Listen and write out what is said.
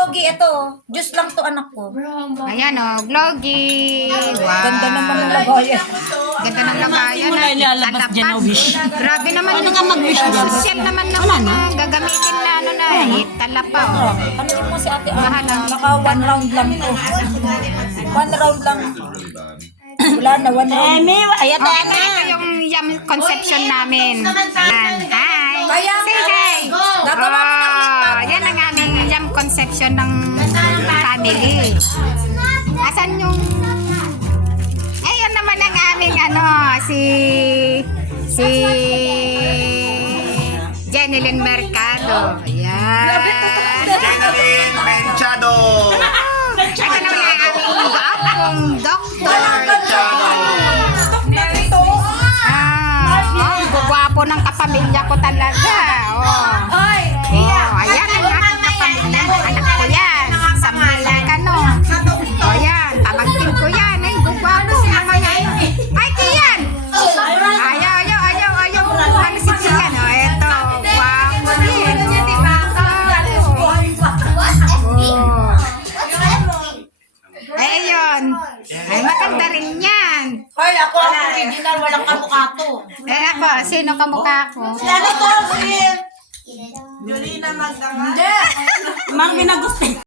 Glogi, ito. Diyos lang to anak ko. Ayan o, Glogi. Wow. Ganda naman ng labayan. Ganda ng labayan. Mo na ilalabas dyan na wish. Grabe naman. Ano nga mag-wish dyan? Social naman na gagamitin na ano na. Talapa o. Ano mo si ate? Bahala. Naka 1 round lang to. 1 round lang. Wala na, 1 round. Ayan Oh, ito yung yam conception namin. Hi. Kaya Say hi. Gagawa mo na ulit pa. Yan ang aming yam conception ng family. Asan yung... Ayun naman ang aming si Jenilyn Mercado. Ayan. Jenilyn Menchado. Ito naman ang aming doktor. Gwapo ng kapamilya ko talaga. Ayan ang aking kapamilya. Anak ko yan. Samila ka no. Yan. Pamangkin ko yan. Ay, gwapo. Ay, Kian. Ayaw. Ano si Kian? Ito. Gwapo din. Ayun. Ay, maganda rin yan. Hoy, ako ang original, walang kamukha to. Ako, sino kamukha ko? Ano to? Mang binagusto.